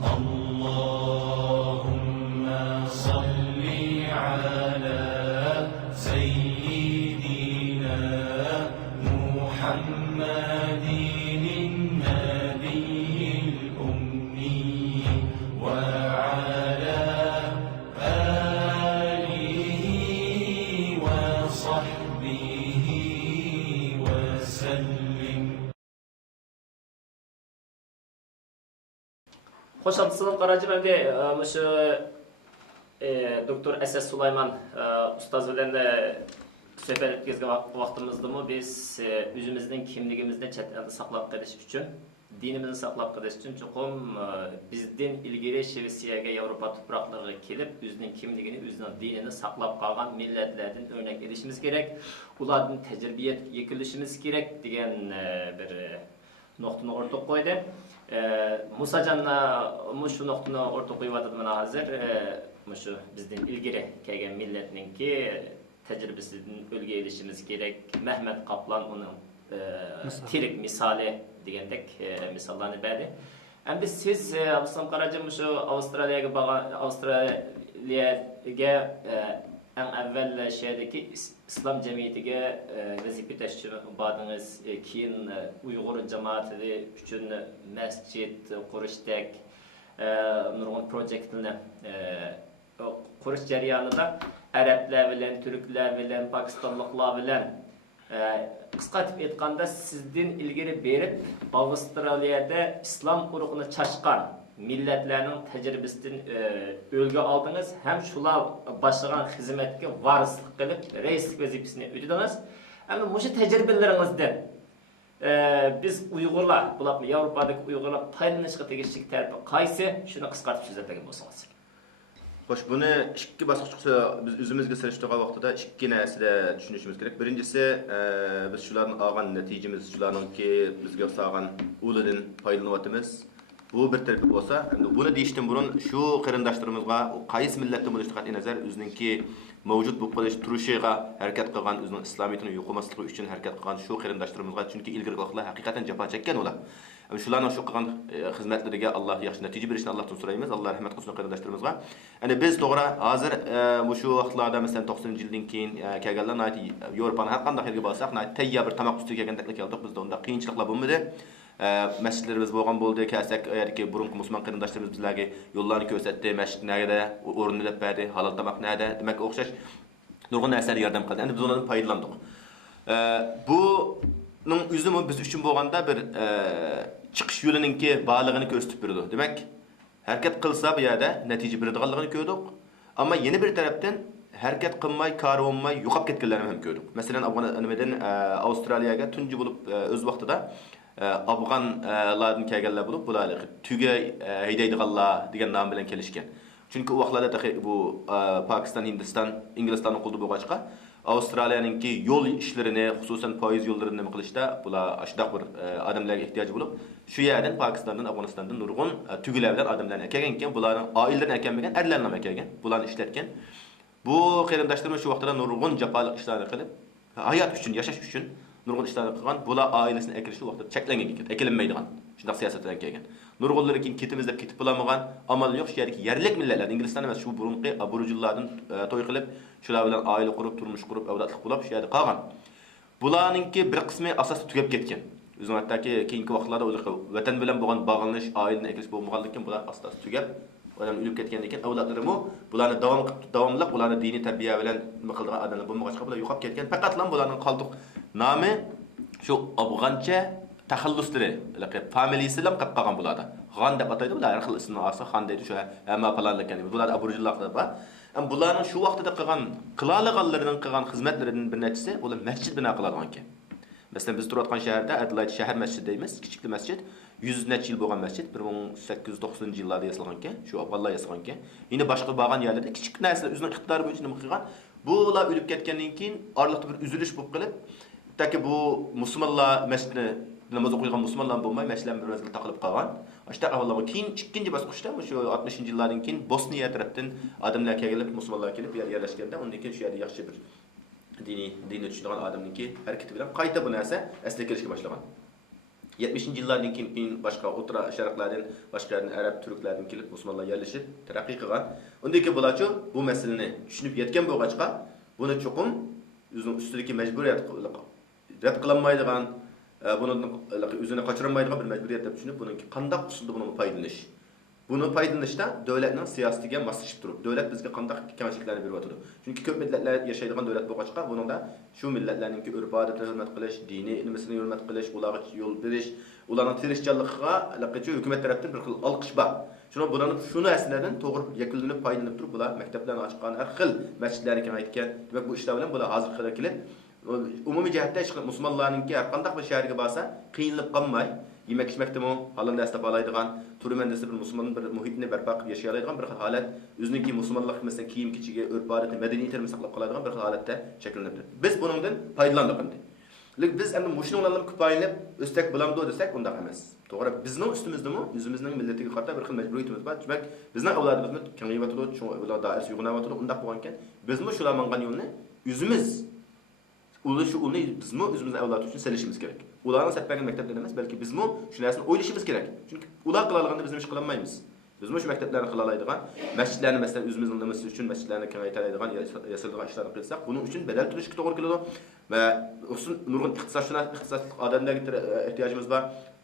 اللهم صل على سيدنا محمد النبي الأمي وعلى آله وصحبه وسلم. Hoş geldiniz Karacım evde şu Doktor Esed Sulayman ustaz bilen sohbet etkizgen vaxtımızda mı biz özümüzün kimligimizni chet elda saqlap qilish uchun, dinimizni saqlap qilish uchun çoxum bizden ilgili Şvetsiyaga, Yevropa tuproqlariga kelib, özünün kimligini, özünün dinini saqlap qolgan millatlardan örnek elishimiz kerak, ulardan tecrübe yekilishimiz kerak degan bir noktani ortaq qo'ydi. Musacan'la şu noktani ortaq qo'yib mana hozir şu bizden ilgili kelgan millatninki tecrübesinden ölge erişimiz gerek. Mehmet Kaplan onun tirik misali degandek misallarını berdi. Endi siz Abdusam Karacım şu Avustraliyaga en evvel şeydeki İslam cemiyetiga vazife taşıyan badınız keyin Uyg'ur cemaati uchun masjid qurishdak nurg'un proyektini qurish jarayonida Araplar bilan, Türkler bilan, Pakistanlıklar bilan qisqatib aytganda sizden ilgili berib Avustraliyada İslam urug'ini chashqan millatlarning tecrübesinden ölge aldınız. Hem şular başlayan hizmetke varislik qilib, reislik vazifasini ödediniz. Ama bu tecrübelerinizden biz Uyg'urlar, bular Yevropadagi Uyg'urlar paylanishga tegishli tarafi qaysi? Shuni qisqartib so'zlagan bo'lsangiz. Xo'sh, buni ikki bosqichda biz o'zimizga sirishtirgan vaqtida ikki narsada tushunishimiz kerak. Birinchisi, biz shularning olgan natijamiz, shularningki bizga sog'an ulidan foydalanyapmiz. Bu bir tarafı bo'lsa, endi buni deyishdan burun shu qarindoshlarimizga qaysi millatdan bo'lishiga qat'iy nazar o'zininki mavjud bo'lib qolish turishiga harakat qilgan, o'zining islomiyatini yo'qolmasligi uchun harakat qilgan shu qarindoshlarimizga, chunki ilgariroqlar haqiqatan jafo chekkan ular. Shularning shu qilgan xizmatlariga Alloh yaxshi natija berishini Allohdan so'raymiz. Alloh rahmat qilsin qarindoshlarimizga. Endi biz to'g'ri hozir shu vaqtlarda masalan 90-yildan keyin kelganlar Yevropaning har qanday yerga borsak, tayyor bir tamoq ustiga kelgandek keldik. Bizda unda qiyinchiliklar bo'lmadi. Masjidlarimiz bo'lgan bo'ldi. Kelsak, yerki burunqi musulmon qarindoshlarimiz bizlarga yo'llarni ko'rsatdi, masjid nerede, o'rnilab berdi, halol tamoq nerede, demak o'xshash nurg'un narsalar yordam qildi. Endi biz ondan foydalandik. Buning o'zimi biz uchun bo'lganda bir chiqish yo'lininki borlig'ini ko'rsatib berdi. Demak, harakat qilsa bu yerda natija beradiganligini ko'rdik. Ammo yana bir tarafdan harakat qilmay, kori olmay yo'qolib ketganlarni ham ko'rdik. Masalan, Avstraliyaga tunji bo'lib o'z vaqtida Afg'onlardan kelganlar bo'lib, bular tuga haydaydiganlar degan nom bilan kelishgan. Chunki u vaqtlarda bu Pokiston, Hindiston, Inglizlarning qo'lida bo'lg'achqa Avstraliyaninki yo'l ishlarini, xususan poyezd yo'llarini nima qilishda bular ashdoq bir odamlarga ehtiyoji bo'lib, shu yerdan Pokistondan, Afg'onistondan nurg'un tugilar bilan odamlarni kelgan ekan, bularning oilalarini kelmagan, erlarni ham kelgan, bularni ishlatgan. Bu qarindoshlarimiz shu vaqtda nurg'un jafoliq ishlarni qilib, hayot uchun, yashash uchun nurg'un ishlarni qilgan, bular oilasini akirish vaqtida cheklangan ekan, ekilinmaydigan. Shunday siyosatdan kelgan. Nurg'unlar keyin ketimiz deb ketib bo'lmagan, amal yo'q, shu yerdagi yerlik millatlar, Inglizlar emas, shu burunqi aborujinlardan to'y qilib, shular bilan oila qurib, turmush qurib, avlodlik bo'lib, shu yerda qolgan. Bularningki bir qismi asosida tugab ketgan. O'zim hattoki keyingi vaqtlarda vatan bilan bo'lgan bog'lanish, oilani akirish bo'lmaganligidan bular asosan tugab, odam o'lib ketgan ekan, avlodlarimi bularni davomli ularni diniy tarbiya bilan nima qildigan odamlar bo'lmag'achqa bular yo'qolib ketgan. Faqat bularning qoldiq nomi shu afg'oncha taxalluslari, familiyasi bilan qolib qolgan bularda. Xon deb ataydi, bular har xil ismni olsa xon deydi, shu hamma falanlar ekan. Bular aborujinlar bor. Bularning shu vaqtida qilgan, qilolganlarining qilgan xizmatlarining bir nechtasi ular masjid bino qiladigan ekan. Masalan, biz turadigan shaharda Adelaide shahar masjidi deymiz, kichik masjid, 100 necha yil bo'lgan masjid, 1890-yillarda yasalgan ekan, shu avvallar yasalgan ekan. Endi boshqa bo'lgan yerlarda kichik narsalar o'zining iqtidori bo'yicha nima qilgan? Bular o'lib ketgandan keyin oraliqda bir uzilish bo'lib qolib, taki bu musulmonlar masjidni namoz o'qigan musulmonlar bo'lmay, masjidlar bir vaziyatda taqilib qolgan. Ashta avvallar keyin ikkinchi bosqichda shu 60-yillardan keyin Bosniya tarafdan odamlar kelib, musulmonlar kelib yerlashganda, undan keyin shu yerda yaxshi bir dinni tushunadigan odamningki harakati bilan qayta bu narsa asliga kelishga boshlagan. 70 yillardan keyin boshqa o'rta sharqlardan, boshqa arab turklardan kelib musulmonlar yerlashib, taraqqiy qilgan. Undan keyin bularchi bu masalani tushunib yetgan bo'lg'achqa, buni cho'qim o'zining ustidagi majburiyat rad qilinmaydigan, buni o'zini qochirmaydigan bir majburiyat deb tushunib, buningki qanday usulda buni foydalanish. Buni foydalanishda davlatning siyosatiga moslashib turib, davlat bizga qanday kengashliklarni berib o'tadi. Chunki ko'p millatlar yashaydigan davlat bo'lg'achqa, buningda shu millatlarningki urf-odatini hurmat qilish, diniy ilmisini hurmat qilish, ularga yo'l berish, ularning tirishchanligiga laqachi hukumat tarafdan bir xil olqish bor. Shuni bularni shu narsalardan to'g'ri yakunlanib foydalanib turib, bular maktablarni ochgan, har xil masjidlarni kengaytgan. Demak, bu ishlar bilan bular hozir kelib, umumiy jihatda musulmonlarningki har qanday bir shaharga borsa, qiynalib qolmay, yemek içmekdimi, halında esnaf alaydigan, turmendesi bir Müslümanın bir muhitini berpa qilib yashay oladigan bir holat, o'zining musulmonlik mesela kiyim kichiga, urf-odat, madaniyatini saqlab qoladigan bir holatda shakllanadi. Biz bundan foydalandik endi. Lekin biz endi mushunlarni ko'paytirib, o'stak bilamdi desak, unda emas. To'g'ri, bizning ustimizdami, o'zimizning millatiga qarata bir xil majburiyatimiz bor. Demak, bizning avlodimizni kengayotdi, shu ular da'is yuğunayotdi, unda bo'lgan ekan, bizmi shular mangan yo'lni o'zimiz uni bizmi o'zimizning avlod uchun selishimiz kerak. Ularning satpagan maktabdan emas, balki bizmi shu narsani o'ylashimiz kerak. Chunki ular qila olganda biz ish qila olmaymiz. Bizmi shu maktablarni qila oladigan, masjidlarni masalan o'zimizning nimasi uchun masjidlarni kengaytiradigan, yasaladigan ishlarni qilsak, buning uchun badal to'lashga to'g'ri keladi va usul nurg'un ixtisosli odamlarga ehtiyojimiz bor.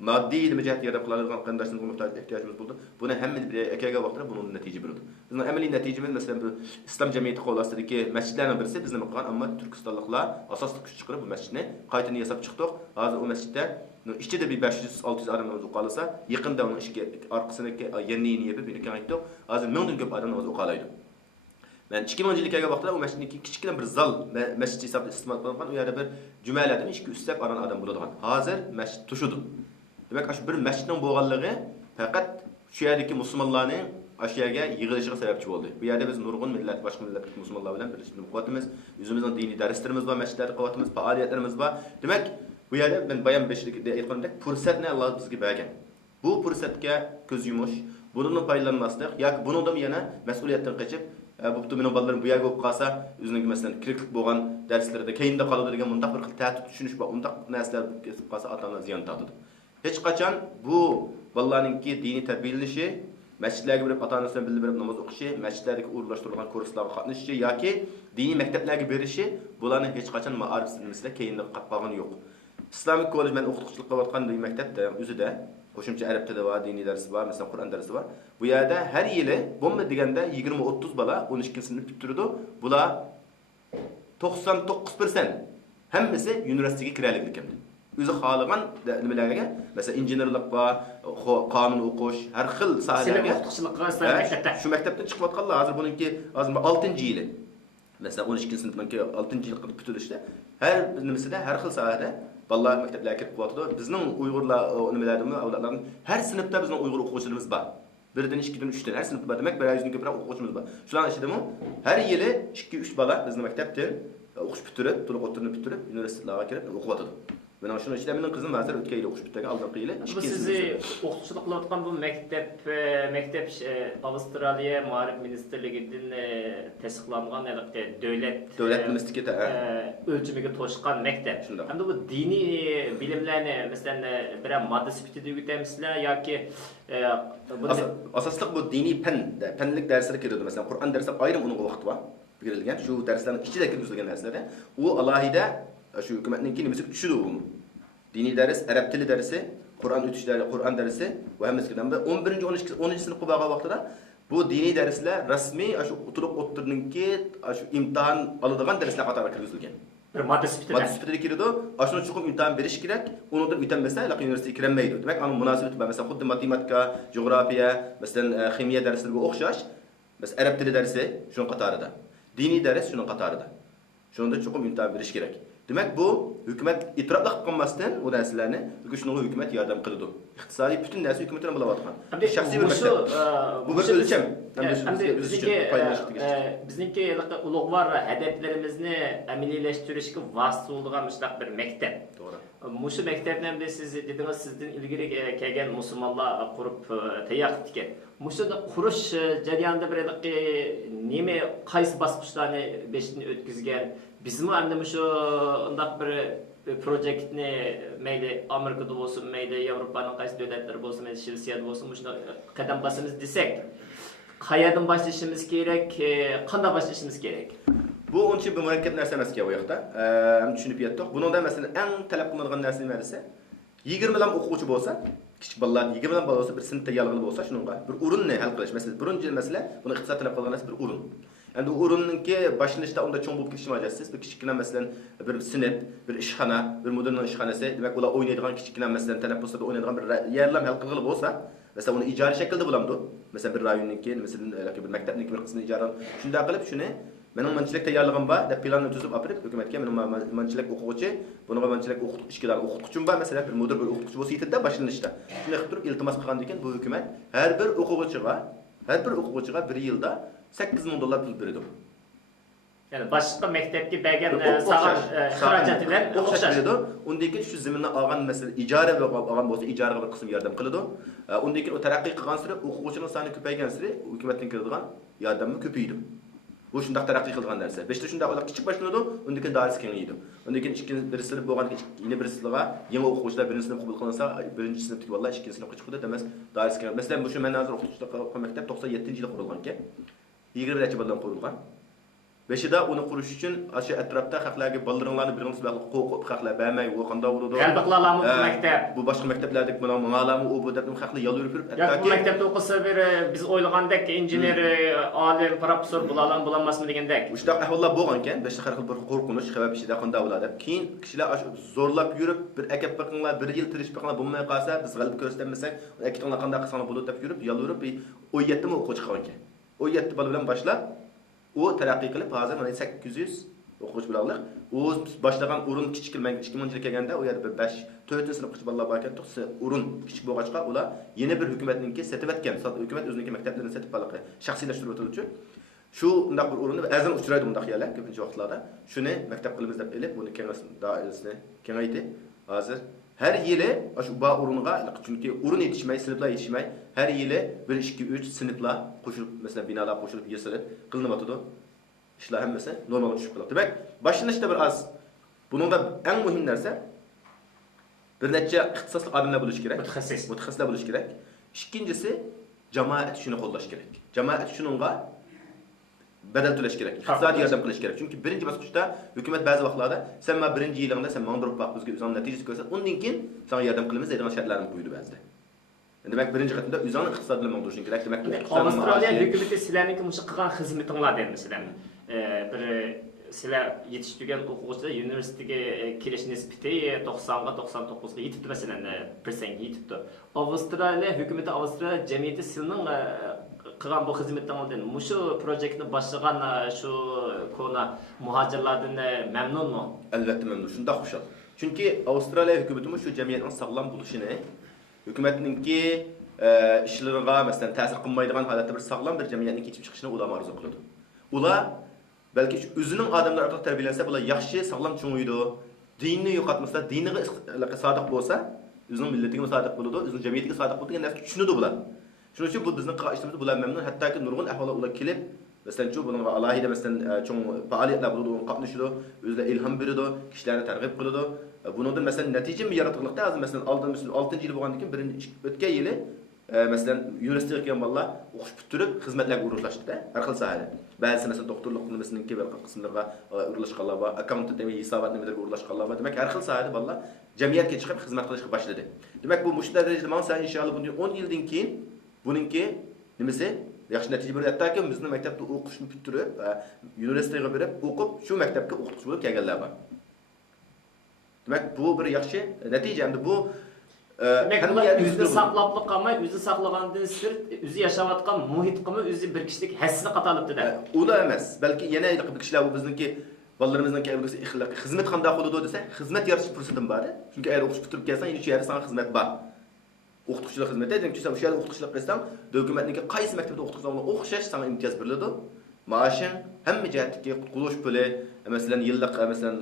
Moddiy jihat yarab qiladigan qandaysizlik muhtoj ehtiyojimiz bo'ldi. Buni hamma akaga vaqtida buning natija beradi. Bizning amaliy natijamiz masalan bu islom jamiyati qo'llasidagi masjidlarning birisi biz nima qilgan, ammo turkistonliklar asosli kuch chiqarib bu masjidni qaytadan yasab chiqdik. Hozir u masjidda ichida bir 500-600 odam namaz o'qolsa, yaqinda uning ishga orqasidagi yanini yeb bir kengaytdik. Hozir 1000 dan ko'p odam namaz o'qolaydi. Ben 2000-yilga vaqtida u masjidniki kichkina bir zal masjid hisobida iste'mol qilingan, u yerda bir jumalardan 2-3 aran odam bo'ladigan. Hozir masjid tushudi. Demak, shu bir masjidning bo'lganligi faqat shu yerdagi musulmonlarning shu yerga yig'ilishiga sababchi bo'ldi. Bu yerda biz nurg'un millat, boshqa millatdagi musulmonlar bilan birlashib qo'yamiz. O'zimizning diniy darslarimiz bor, masjidlarda qo'yamiz, faoliyatlarimiz bor. Demak, bu yerda men bayon beshlikda aytgandek, fursatni Alloh bizga bergan. Bu fursatga ko'z yumish, bundan foydalanmaslik yoki bundan yana mas'uliyatdan qochib, bu mening bolalarim bu yerga bo'lib qolsa, o'zining masalan kiriklik bo'lgan darslarda keyinda qoladi degan bundaq bir xil ta'tib tushunish bor. Undaq narsalar kesib qolsa, ota-onalar ziyon tortadi. Hech qachon bu bolalarningki diniy tarbiyalanishi, masjidlarga borib ota-onasi bilan birga borib namoz o'qishi, masjidlardagi o'rlashtirilgan kurslarga qatnashishi yoki diniy maktablarga berishi bularning hech qachon ma'arif sinfida keyinda qolgani yo'q. Islomik kollej men o'qituvchilik qilayotgan maktabda o'zida qo'shimcha arab tili va diniy darsi bor, masalan Qur'on darsi bor. Bu yerda har yili bo'lma deganda 20-30 bola 12-sinf bitirdi. Bular 99% hammasi universitetiga kiraylik ekan. O'zi xohlagan nimalarga, masalan injenerlik va qonun o'qish, har xil sohalarga shu maktabdan chiqayotganlar hozir buningki hozir 6-yili. Masalan 12-sinfningki 6-yil qilib bitirishda har nimasida har xil sohada bolalar maktablarga kirib qo'yadi. Bizning Uyg'urlar nimalarimi, avlodlarning har sinfda bizning Uyg'ur o'quvchilarimiz bor. 1dan 2dan 3dan har sinfda bor. Demak 100 ko'proq o'quvchimiz bor. Shularning ichidami har yili 2-3 bola bizning maktabdan o'qish bitirib, to'liq o'tirib bitirib, universitetlarga kirib o'qiyotadi. Mana shuni ichida mening qizim hozir o'tgan yil o'qish bitirgan, oldingi yili. Bu sizni o'qituvchilik qilayotgan bu maktab Avstraliya Ma'rif Ministerligidan tasdiqlangan davlat universiteti o'lchamiga to'shgan maktab. Endi bu diniy bilimlarni masalan bir modda sifatida o'rgatamizlar yoki asosliq bu diniy fanlik darslar kiradi. Masalan Qur'on darsi ayrim uning vaqti bor. Berilgan shu darslarning ichida kirgizilgan narsalarda u alohida shu hukumatning nimasi tushidi u. Diniy ders, arab tili darsi, Qur'on o'tishlari, Qur'on darsi va hammasidan 11-12 sinf bo'lgan vaqtida bu diniy darslar rasmiy shu o'tiriq o'tirninki shu imtihon oladigan darslar qatoriga kirgizilgan. Bir modda sifatida kiradi. Shuni chuqur imtihon berish kerak. Undan o'tmasa, universitetga kirilmaydi. Demak, uning munosabati bor. Masalan, xuddi matematika, geografiya, masalan, ximiya darslariga o'xshash, biz arab tili darsi shuning qatorida. Diniy dars shuning qatorida. Shunda chuqur imtihon berish kerak. Demak bu hukumat e'tiroflik qilmasdan o narsalarni shunga hukumat yordam qiladi. Iqtisodiy butun narsa hukumatdan bo'layotgan. Shaxsiy bir maktab. Bu bir o'lcham. Bizningki ulug'vor hadaflarimizni amaliyashtirishga vosita bo'lgan mustaq bir maktab. To'g'ri. Mushu maktabdan biz siz dedingiz, sizdan ilgari kelgan musulmonlar qurib tayyorladik ekan. Mushuni qurish jarayonida bir nima qaysi bosqichlarni beshini o'tkazgan? Bizmi endi shu undaq bir projektni mayli Amerikada bo'lsin, mayli Yevropaning qaysi davlatlari bo'lsin, mayli Shvetsiyada bo'lsin, shuni qadam bosamiz desak, qayerdan boshlashimiz kerak, qanday boshlashimiz kerak? Bu uncha bir murakkab narsa emas bu yoqda. Ham tushunib yetdik. Buningda masalan eng talab qilinadigan narsa nima desa, 20 bilan o'quvchi bo'lsa, kichik bolalar 20 bilan bo'lsa, bir sinfda yalg'il bo'lsa, shuningga bir o'rinni hal qilish. Masalan, birinchi masala buni iqtisod talab qilgan narsa bir o'rin. Endi o'rinninki boshlanishda unda cho'ng bo'lib ketish majasiz. Bir kichikina masalan bir sinf, bir ishxona, bir mudirning ishxonasi, demak ular o'ynaydigan kichikina masalan tanaffusda o'ynaydigan bir yerlar hal qilgan bo'lsa, masalan uni ijara shaklda bo'lamdi. Masalan bir rayonniki, masalan bir maktabniki bir qismini ijara. Shunda qilib shuni mening manchilik tayyorligim bor deb planni tuzib olib hukumatga mening manchilik o'quvchi, bunga manchilik o'qituvchilar o'qituvchim bor, masalan bir mudir bir o'qituvchi bo'lsa yetadi boshlanishda. Shunday qilib turib iltimos qilgandan keyin bu hukumat har bir o'quvchiga bir yilda 8000 dollar pul beradi. Yani boshqa maktabga bergan sog'an xarajat bilan o'xshash. Undan keyin shu zaminni olgan masalan ijara olgan bo'lsa, ijaraga bir qism yordam qiladi. Undan keyin o taraqqiy qilgan sari o'quvchining soni ko'paygan sari hukumatdan keladigan yordami ko'paydi. Bu shunday taraqqiy qilgan narsa. Beshta shunday ular kichik boshlanadi, undan keyin doirasi kengaydi. Undan keyin ikkinchi bir sinf bo'lgan yana bir sinfga yangi o'quvchilar birinchi sinf qabul qilinsa, birinchi sinfdagi bolalar ikkinchi sinfga chiqadi, demak doirasi kengaydi. Masalan, bu shu men hozir o'qituvchilik maktab 97-yilda qurilgan ekan. 20 necha boladan qurilgan. Beşida uni qurish uchun o'sha atrofda xalqlarga bolalaringlarni birinchi sabab huquq xalqlar bermay, u qanday bo'ladi? Qalbiqlarmi maktab. Bu boshqa maktablardagi mana ma'lumotlarni u bu deb xalqlar yo'l yurib, hattoki maktabda o'qisa bir biz o'ylagandek injener, olim, professor bo'lanmasmi degandek. Shunda ahvollar bo'lgan ekan, besh har xil bir qo'rqinish sabab ishida qanday bo'ladi deb. Keyin kishilar zo'rlab yurib, bir akab biqinglar, bir yil tirish biqinglar bo'lmay qolsa, biz g'alaba ko'rsatmasak, akitinglar qanday qilsanglar bo'ladi deb yurib, yo'l yurib, o 7 mi o'quvchi qolgan ekan. O 7 bola bilan boshlab u taraqqiy qilib hozir mana 800 o'quvchi bilanlar u boshlagan o'rin kichikilmay 2000 kelganda u yerda bir 4 sinfgacha bolalar bor ekan, to'g'risi o'rin kichik bo'lg'achqa ular yana bir hukumatningki setib etgan, hukumat o'zining maktablarini setib qolgan, shaxsiylashtirib o'tuvchi. Shu undaq bir o'rinda azan uchraydi undaq yerlar ko'pincha vaqtlarda. Shuni maktab qilamiz deb elib, buni doirasini kengaydi. Hozir her yili shu ba o'ringa, chunki o'rin yetishmay, sinflar yetishmay, her yili 1 2 3 sinflar qo'shilib, masalan binolar qo'shilib yasalib qilinmoqda. İşler hammasi normalga tushib qoladi. Demak, boshlanishda bir az. Buningda eng muhim narsa bir necha ixtisosli odamlar bo'lish kerak. Mutaxassislar bo'lish kerak. Ikkinchisi jamoat shuni qo'llash kerak. Jamoat shuningga badal to'lash kerak. Iqtisodiy yordam qilish kerak. Chunki birinchi bosqichda hukumat ba'zi vaqtlarda sen ma birinchi yilingda sen mangdirib baq bizga o'zing natijasi ko'rsat, undan keyin sana yordam qilamiz degan shartlarni qo'ydi ba'zida. Demak, birinchi qatimda o'zing iqtisod bilan mangdirishing kerak. Demak, Avstraliya hukumati sizlarning mush qilgan xizmatinglar deymiz sizlarni. Bir sizlar yetishtirgan o'quvchilar universitetiga kirish nisbati 90 ga 99 ga yetibdi masalan, persent yetibdi. Avstraliya hukumati, Avstraliya jamiyati sizning qilgan bu xizmatingizdan, mushu proyektni boshlagan shu kona muhojirlardan mamnunmi? Albatta mamnun. Shunda xushal. Chunki Avstraliya hukumati shu jamiyatning sog'lom bo'lishini, hukumatningki ishlariga masalan ta'sir qilmaydigan holatda bir sog'lom bir jamiyatning kechib chiqishini ular orzu qiladi. Ular balki o'zining odamlar orqali tarbiyalansa, bular yaxshi, sog'lom cho'ng'iydi. Dinni yo'qotmasa, diniga sodiq bo'lsa, o'zining millatiga sodiq bo'ladi, o'zining jamiyatiga sodiq bo'ladi degan narsa tushunadi bular. Shuning uchun bu bizning qilishimiz bular mamnun. Hattoki nurg'un ahvollar ular kelib, masalan, shu bunga alohida masalan cho'ng faoliyatlar bo'ladi, qatnashadi, o'zida ilhom beradi, kishilarni targ'ib qiladi. Buningdan masalan natija mi yaratiliqda, hozir masalan oldin 6-yil bo'lgandan keyin birinchi o'tgan yili masalan universitetiga kelgan bolalar o'qish bitirib xizmatlarga o'rnatilishdi, har xil sohada. Ba'zi masalan doktorlik qilmasninki bir qismlarga o'rnashganlar bor, accountant demi hisobot nimalarga o'rnashganlar bor. Demak, har xil sohada bolalar jamiyatga chiqib xizmat qilishga boshladi. Demak, bu mushta darajada men sen inshaalloh bundan 10 yildan keyin buningki nimasi yaxshi natija beradi. Hattoki bizning maktabda o'qishni bitirib, universitetiga berib, o'qib, shu maktabga o'qituvchi bo'lib kelganlar bor. Demak, bu bir yaxshi natija. Endi bu demak, ular o'zini saqlab qolmay, o'zi saqlagandan sirt, o'zi yashayotgan muhitqimi o'zi bir kishilik hassini qatalibdi-da. Ular emas, balki yana bir kishilar bu bizniki bolalarimizning kelgusi ixloqiy xizmat qanday qiladi desa, xizmat yaratish fursatim bor. Chunki agar o'qish bitirib kelsan, yana shu yerda sana xizmat bor. O'qituvchilik xizmati, demak, sen o'sha yerda o'qituvchilik qilsang, hukumatniki qaysi maktabda o'qituvchilarga o'xshash sana imtiyoz beriladi. Maaşın hamma jihatdagi qutqulush puli, masalan yillik masalan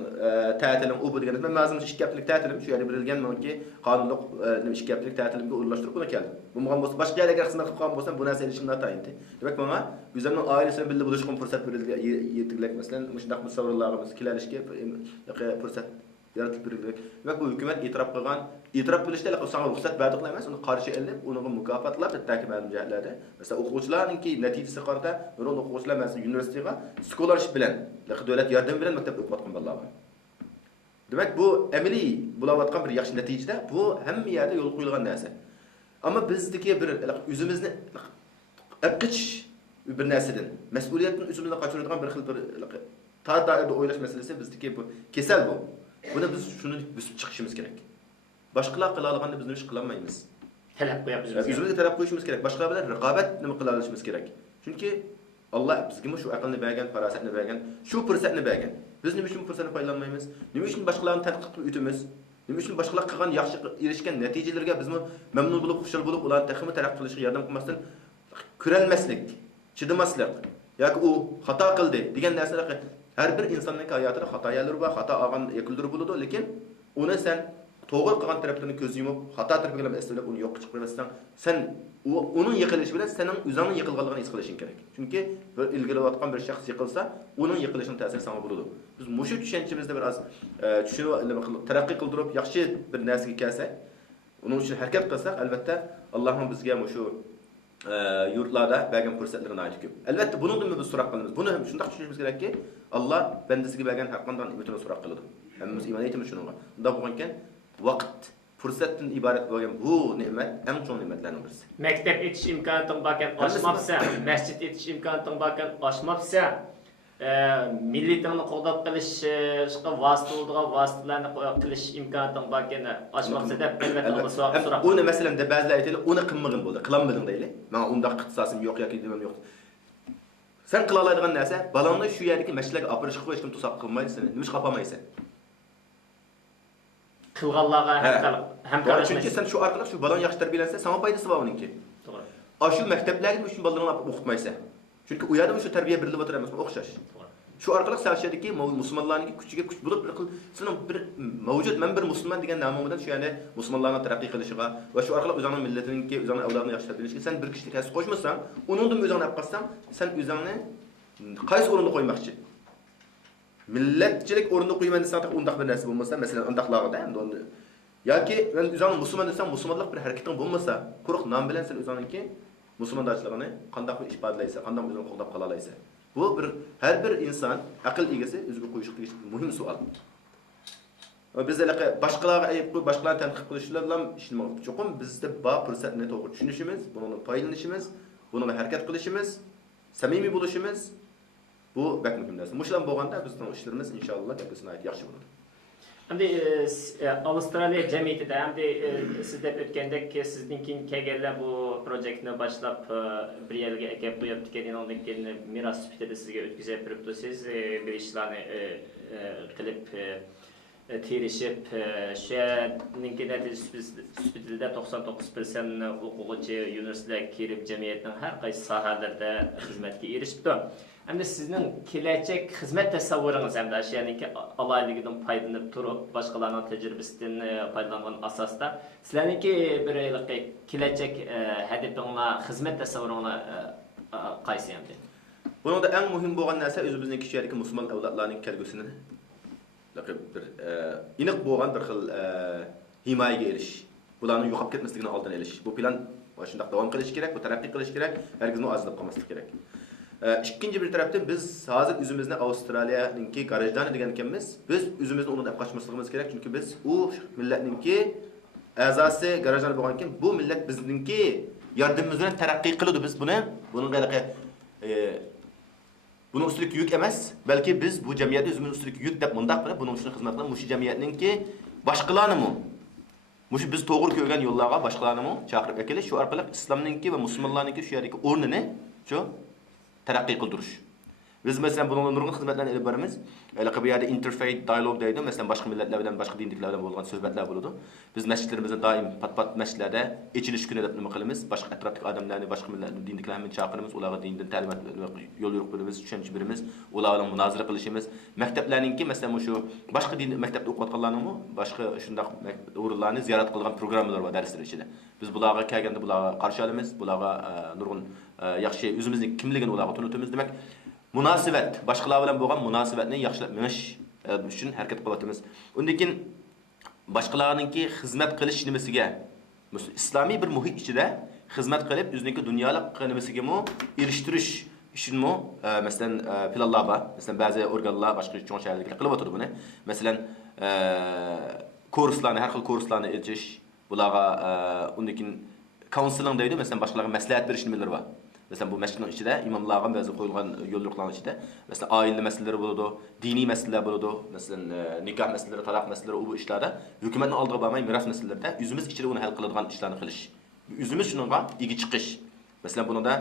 ta'tilim u bu degan men ma'zum 2 haftalik ta'tilim shu yerda berilgan menki qonunliq 2 haftalik ta'tilimga o'rlashtirib buni keldim. Bu bo'lgan bo'lsa boshqa yerga xizmat qilib qolgan bo'lsam bu narsa ilishim noto'g'ri. Demak, menga o'zimning oilasini birga bo'lishga fursat berilgan yetilak masalan shundaq musavvirlarimiz kelalishga fursat yaratılıp berilmek. Demek bu hükümet itiraf bilişte sana ruhsat verdi kılamaz, onu karşı elip, onu mükafatlar da takip edin cihetlerde. Mesela okuvchilarınki neticesi qarda, nurul okuvchilar mesela üniversiteye scholarship bilen, devlet yardım bilen maktab okuvatkan bolalar var. Demek bu emeli bulavatkan bir yaxshi neticede bu hem yerde yol qo'yilgan narsa. Ama bizdeki bir özümüzni aqich bir narsadan, mas'uliyatni o'zimizdan qochiradigan bir xil bir tar doirada o'ylash masalasi bizdeki bu kesel bu. Buni biz shuni buzib chiqishimiz kerak. Boshqalar qila olganda biz ish qila olmaymiz. Talab qo'yamiz bizga. O'zimizga talab qo'yishimiz kerak. Boshqalar bilan raqobat nima qila olishimiz kerak. Chunki Allah bizga shu aqlni bergan, farosatni bergan, shu fursatni bergan. Biz nima uchun fursatni foydalanmaymiz? Nima uchun boshqalarni tadqiq qilib o'tamiz? Nima uchun boshqalar qilgan yaxshi erishgan natijalarga biz mamnun bo'lib, xushal bo'lib, ularni taxmi taraqqi qilishga yordam qilmasdan ko'rolmaslik, chidamaslik yoki u xato qildi degan narsalar har bir insonning hayotida xato yerlari va xato olgan yakunlari bo'ladi, lekin uni sen to'g'ri qilgan taraflarini ko'z yumib, xato tarafga bilan istilab uni yo'q chiqarmasdan, sen uning yiqilishi bilan sening o'zingning yiqilganligini his qilishing kerak. Chunki bir ilgarilayotgan bir shaxs yiqilsa, uning yiqilishining ta'siri sana bo'ladi. Biz mushu tushunchimizda biraz tushunib, taraqqiy qildirib, yaxshi bir narsaga kelsak, uning uchun harakat qilsak, albatta Allohning bizga mushu yurtlarda bergan fursatlarini aytib ko'p. Albatta buningdan biz so'roq qilamiz. Buni ham shunday tushunishimiz kerakki, Alloh bandasiga bergan haqqondan ne'matini so'roq qiladi. Hammamiz iymon etamiz shunga. Unda bo'lgankan vaqt fursatdan iborat bo'lgan bu ne'mat eng cho'ng ne'matlarning birisi. Maktab etish imkoniyating borkan oshmabsan, masjid etish imkoniyating borkan oshmabsan, millatingni qo'llab qilishga vosita bo'ladigan vositalarni qilish imkoniyating borkan oshmabsan deb albatta so'roq. Uni masalan deb ba'zilar aytadi, uni qilmag'in bo'ldi, qilolmading deyli. Menga unda ixtisosim yo'q yoki nimam yo'q. Sen qila oladigan narsa, balonni shu yerdagi mashqlarga olib borishga hech kim to'saq qilmaydi seni. Nima ish qilmaysan? Qilganlarga hamkorlashmak. Chunki sen shu orqali shu balon yaxshi tarbiyalansa, sana foydasi bor uningki. To'g'ri. Shu maktablarga shu bolalarni olib o'qitmaysan. Chunki u yerda shu tarbiya berilib o'tiramiz, o'xshash. Shu orqali sahashadagi musulmonlarning kuchiga kuch bo'lib sening bir mavjud men bir musulmon degan namomidan shu ya'ni musulmonlarning taraqqiy qilishiga va shu orqali o'zingning millatingga, o'zingning avlodini yaxshi tarbiyalashiga sen bir kishiga ta'sir qo'shmasang, uningdan o'zingni olib qolsang, sen o'zingni qaysi o'rinda qo'ymoqchi? Millatchilik o'rinda qo'yman desang, undaq bir narsa bo'lmasa, masalan, undaqlarida endi yoki men o'zingni musulmon desam, musulmonlik bir harakating bo'lmasa, quruq nom bilan sen o'zingni musulmonlarchiligini qanday ifodalaysan, qanday o'zini qo'llab qola olaysan? Bu bir her bir inson aql egasi o'ziga qo'yish muhim savol. Va bizlarga boshqalarga ayib qo'yib, boshqalarni tanqid qilishlar bilan ishlaymiz. Cho'qim bizda bor fursatni to'g'ri tushunishimiz, bundan foydalanishimiz, bunga harakat qilishimiz, samimiy bo'lishimiz bu bak muhim narsa. Mushlan bo'lganda bizning ishlarimiz inshaalloh yakasini yaxshi bo'ladi. Endi Avstraliya jamiyatida endi siz deb o'tgandek sizning kelganlar bu proyektni boshlab bir yerga kelib qo'yibdi ekan, miros sifatida sizga o'tkazib turibdi. Siz bir ishlarni qilib tirishib, o'shaning natijasida 99% o'quvchi universitetga kirib jamiyatning har qaysi sohalarida xizmatga erishibdi. Endi sizning kelajak xizmat tasavvuringiz hamda o'shaniki alayligidan foydalanib turib, boshqalarning tajribasidan foydalangan asosda sizlarniki bir kelajak hadafinglar, xizmat tasavvuringlar qaysi endi? Buningda eng muhim bo'lgan narsa o'zimizning kishiyadagi musulmon avlodlarning kelgusini bir aniq bo'lgan bir xil himoyaga erishish, bularning yo'qolib ketmasligini oldini olish. Bu plan shunday davom qilish kerak, bu taraqqiy qilish kerak, hargizmi ozilib qolmaslik kerak. İkinci bir taraftan biz hazır özümüzde Avustralya'nınki garajdan degan ekanmiz. Biz özümüzde onu da qaçmasligimiz kerak, çünkü biz u millatninki a'zosi garajdan bo'lgankin, bu millat bizninki yordamimiz bilan taraqqiy qiladi. Biz bunun qanaqa bunun üstünlük yük emas, balki biz bu jamiyatda özümüz üstünlük yük deb mundaq qilib, bunun uchun xizmat qilib, mush jamiyatninki boshqalarni mush biz to'g'ri ko'rgan yo'llarga boshqalarni chaqirib akelish, shu orqali islomninki va musulmonlarninki shu yerdagi o'rnini shu taraqqiy qildirish. Biz mesela bununla nurg'un xizmatlarni olib boramiz. Bu yerda interfaith dialog deydi. Mesela boshqa millatlar bilan, boshqa dinliklar bilan bo'lgan suhbatlar bo'ladi. Biz masjidlarimizda doim pat masjidlarda ichilish kuni deb nima qilamiz? Boshqa atrofdagi odamlarni, boshqa millat dinliklarni chaqiramiz, ularga dindan ta'limot yo'l yo'riq beramiz, tushuncha beramiz, ular bilan munozara qilishimiz. Maktablarningki mesela shu boshqa din maktabda o'qiyotganlarning boshqa shundaq o'rinlarni ziyorat qilgan programmalar bor darslar ichida. Biz bularga kelganda bularga qarshi olamiz, bularga nurg'un yaxshi o'zimizning kimligini ularga tunutamiz demak. Münasibet, başqalar bilan bo'lgan munosabatni yaxshilab menish uchun harakat qilyapmiz. Undan keyin boshqalarninki xizmat qilish nimasiga islomiy bir muhit ichida xizmat qilib o'zining dunyolik nimasiga erishtirish ishini masalan planlar bor. Masalan ba'zi organlar boshqa cho'ng shaharlarga qilib o'tadi buni. Masalan kurslarni, har xil kurslarni echish, bularga undan keyin counseling deydi. Masalan boshqalarga maslahat berish nimalar bor. Mesela bu masjidning ichida imomlarga ba'zi qo'yilgan yo'llarning ichida mesela oila masalalari bo'ladi, diniy masalalar bo'ladi, masalan nikoh masalalari, taloq masalalari u ishlarda hukumatning oldiga bormay miros masalalarida o'zimiz ichida uni hal qiladigan ishlarni qilish. O'zimiz shunga ega chiqish. Masalan bunda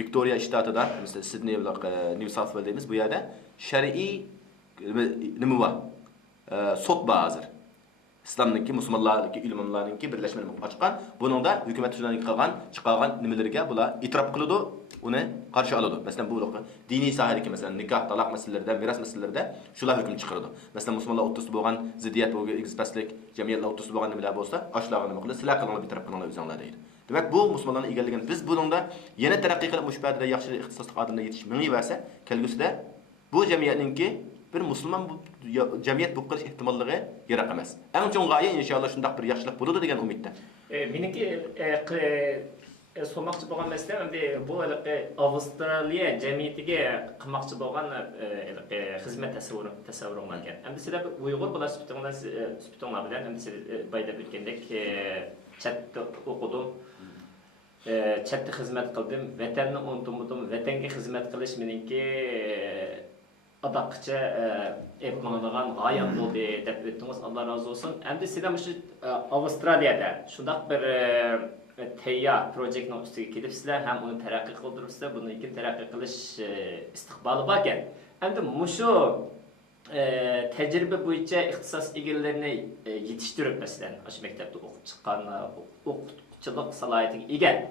Victoria shtatida, mesela Sydney va New South Wales deymiz, bu yerda shar'iy nima bor? Sud bor hozir. İslam'daki, Müslümanlardaki, ilmanlarınki birleşmelerini açıkan, bunun da hükümet şundan çıkargan nimelerine bula itiraf kılıdı, onu karşı alıyordu. Mesela bu dini sahadaki mesela nikah, talak meselelerinde, miras meselelerinde şular hüküm çıkarıyordu. Mesela Müslümanlar oturusu boğan ziddiyet, egzipaslik, cemiyetler oturusu boğan nimeler olsa, aşılağını mı kılır, silah kılığına bir taraf kılığına üzerler değil. Demek bu Müslümanların egerliğini biz bunun da yeni terakki kılıp müşbahede yaxşı ihtisaslık adında yetişmeyi verse, kelgüsü de bu cemiyetinki bir Müslüman cemiyet bu qilish ehtimolliği yaraq emas. Eng cho'ng g'oya inshaalloh shundaq bir yaxshilik bo'ladi degan umidda. Meniki so'moqchi bo'lgan masala endi bu Avstraliya jamiyatiga qilmoqchi bo'lgan xizmat tasavvurim ekan. Endi sizlar Uyg'ur bo'lar suhbatinglar bilan endi siz bayda o'tgandek chatda o'qidim. Chatda xizmat qildim, vatanni unutmadim, vatanga xizmat qilish meniki adaqça epmanıgan gayam oldu dep öttünüz. Allah razı olsun. Hem de sizden şu Avustralya'da şundak bir teyya projektinin üstüge kelip sizler hem onu terakki kıldırıp sizler bunu iki terakki kılış istikbalı varken hem de şu tecrübe boyunca ihtisas egerlerini yetiştirip mesela şu mektepte okup çıkan okutçuluk salayetine egen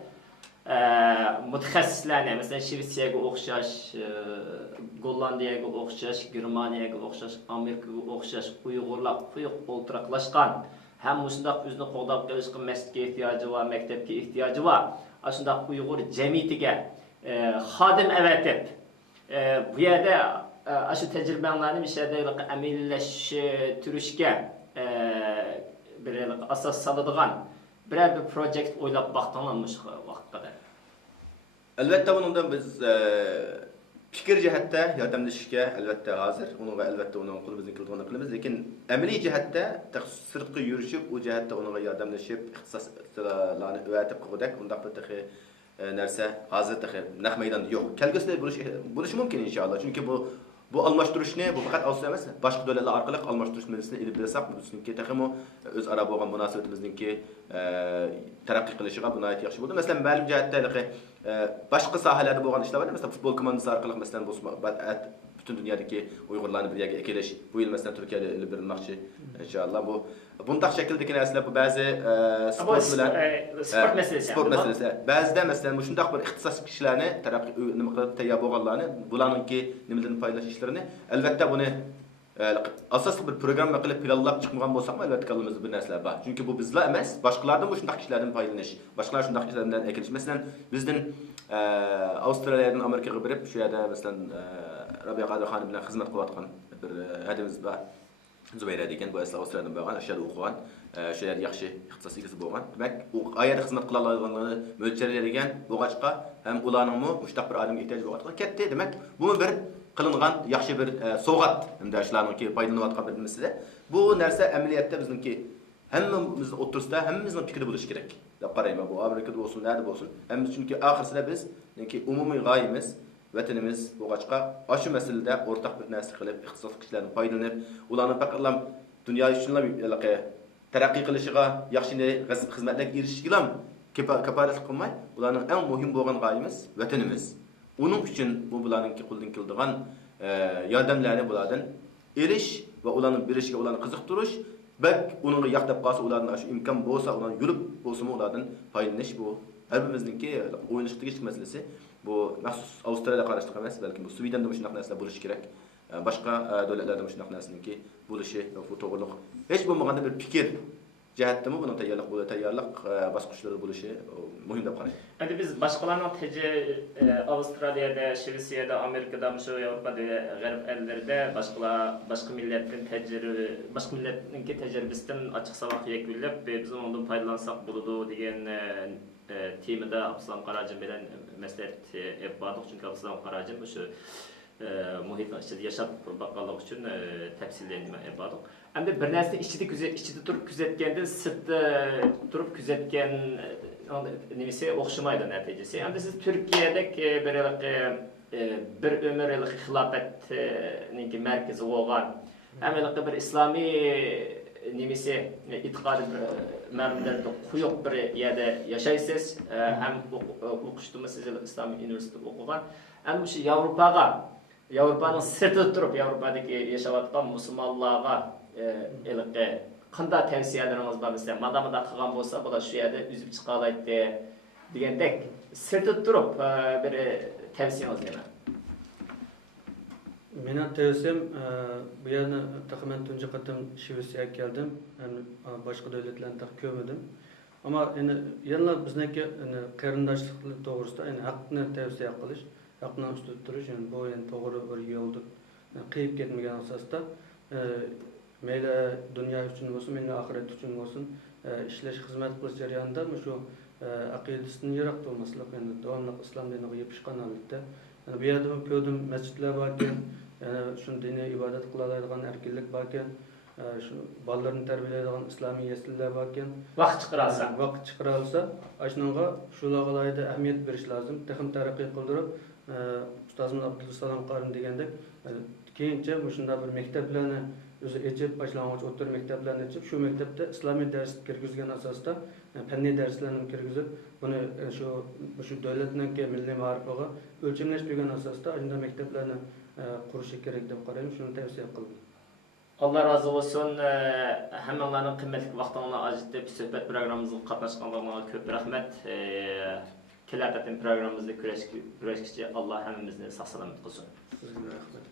mutaxassislarni mesela Shvetsiyaga o'xshash, Gollandiyaga o'xshash, Germaniyaga o'xshash, Amerikaga o'xshash Uyg'urlar quyuq o'ltiraqlashgan, ham shundaq o'zini qo'llab kelishga masjidga ehtiyoji bor, maktabga ehtiyoji bor. Shundaq Uyg'ur jamiyatiga xodim avatib, bu yerda shu tajribalarni mishadaylik amillashtirishga bir asos soladigan biror bir projekt o'ylab baxtlanmış vaqtda. Elbette bundan biz fikir cihatte yardımlaşışga elbette hazır. Onunla elbette onun qo'limizdan keladigan qilamiz, lekin amaliy jihatda sirtqi yurishib, u jihatda onunla yordamlashib, ixtisoslarni o'rgatib qo'ydik. Undaq bir taxi narsa hozir taxi naq maydonda yo'q. Kelgusida bo'lishi mumkin inshaalloh. Chunki bu almashtirishni bu faqat Avstriya emas, boshqa davlatlar orqali almashtirish masalasini ilib bilsak, bizning taximi o'zaro bo'lgan munosabatimizningki taraqqiy qilishiga bu nihoyat yaxshi bo'ldi. Masalan, ma'lum jihatda boshqa sohalarda bo'lgan ishlar bor. Masalan, futbol komandasi orqali masalan butun dunyodagi Uyg'urlarni bir yerga kelish, bu yil masalan Turkiyada ilib berilmoqchi inshaalloh. Bu bundaq shakldagi narsalar bu ba'zi sport bilan sport masalasi. Ba'zida masalan shundaq bir ixtisos kishilarni taraqqiy nima qilib tayyor bo'lganlarni, bularningki nimadan foydalanish ishlarini albatta buni asosli bir programma qilib planlab chiqmagan bo'lsak, albatta qo'limizda bir narsalar bor. Chunki bu bizlar emas, boshqalardan bu shundaq kishilardan foydalanish, boshqalar shundaq kishilardan ekilish. Masalan, bizdan Avstraliyadan Amerikaga borib, shu yerda masalan Rabiya Qadirxon bilan xizmat qilayotgan bir hadimiz bor. Zubayra degan bu asli Avstriyadan bo'lgan, o'sha yerda o'qigan, o'sha yerda yaxshi ixtisos egasi bo'lgan. Demak, u qayerda xizmat qila olganligini mo'ljallangan bo'lg'achqa ham ularning mushtaq bir odamga ehtiyoj bo'lg'achqa ketdi. Demak, bu bir qilingan yaxshi bir sovg'at, hamda shularningki foydalanayotgan bir narsa. Bu narsa amaliyotda bizningki hammamiz o'tirsida hammamizning fikri bo'lishi kerak. Deb qarayman, bu Amerikada bo'lsin, nerede bo'lsin. Hammamiz chunki oxirsida biz umumiy g'oyamiz vatanimiz bo'lg'achqa shu masalada o'rtaq bir narsa qilib, ixtisos kishilardan foydalanib, ularni faqatlam dunyo uchun taraqqiy qilishiga, yaxshi xizmatlarga erishishiga kafolatlik qilmay, ularning eng muhim bo'lgan g'oyamiz vatanimiz. Uning uchun bu bularningki qo'ldan keladigan yordamlarni bulardan erish va ularning berishiga ularni qiziqtirish, bak uningga yoqtab qolsa, ularning shu imkon bo'lsa, ularni yurib bo'lsa, ulardan foydalanish bu hammamizningki o'ylashdagi masalasi. Bu maxsus Avstraliyaga qarashli emas, balki bu Swedenda shunday narsalar bo'lishi kerak. Boshqa davlatlarda shunday narsalarningki bo'lishi, bu to'g'riliq. Hech bo'lmaganda bir fikr jihatdimi buni tayyorlik bosqichlari bo'lishi muhim deb qarayman. Endi biz boshqalarning Avstraliyada, Shvetsiyada, Amerikada, shu Yevropada, G'arb ellərdə boshqa millatning tajribasidan ochiq saboq yakunlab, biz ondan foydalansak bo'ladi degan temada Abdussalom Qarajin bilan maslahat etdik. Chunki Abdussalom Qarajin shu muhitning ichida yashab boqqanligi uchun tafsillanma etdik. Endi bir narsani ichida turib kuzatganda, sirtda turib kuzatgan nimasi o'xshamaydi natijasi. Endi siz Turkiyadagi bir ömürlük xilafetning merkezi bo'lgan, hammalikda bir islomiy nimasi e'tiqodi ma'lumotlarda quyuq bir yerda yashaysiz, ham o'qishdimi siz islomiy universitetda o'qigan. Ham shu Yevropaning sirtida turib, Yevropadagi yashayotgan musulmonlarga qanday tavsiyalarimiz bor bizda? Mana qilgan bo'lsa, bular shu yerda üzüb chiqa oladi degandek sirtida turib bir tavsiyangiz nima? Meni tavsiyam bu yerni taxminan tunji qatim Shvetsiyaga keldim, boshqa davlatlarni ko'rmadim. Ammo endi yana bizniki qarindoshlik to'g'risida haqni tavsiya qilish, haqni ustida turish, bu to'g'ri bir yo'ldir. Qiyib ketmagan asosda mayli dunyo uchun bo'lsin, mayli oxirat uchun bo'lsin, ishlash, xizmat qilish jarayonida shu aqidasidan yiroq bo'lmaslik, endi davomli islom diniga yopishgan holatda. Bu yerda ko'rdim masjidlar bor ekan, shu diniy ibodat qila oladigan erkinlik bor ekan, shu bolalarni tarbiyalaydigan islomiy yasllar bor ekan. Vaqt chiqara olsa, shunga shularga alohida ahamiyat berish lozim. Texnik taraqqiy qildirib, ustozimiz Abdussalom Qarajin degandek, keyincha shunday bir maktablarni o'zi echib, boshlang'ich o'rta maktablarni echib, shu maktabda islomiy dars kirgizgan asosda fanniy darslarni kirgizib, buni shu davlatning milliy ma'rifiga o'lchamlash bergan asosda shunday maktablarni qurishi kerak deb qarayman, shuni tavsiya qildim. Allah razı olsun. Hammalarning qimmatli vaqtini ajratib suhbat programmamizga qatnashganlarga ko'p rahmat. Kelar qatim programmamizda kurashkichi Allah hammamizni sog' salomat qilsin. Sizga rahmat.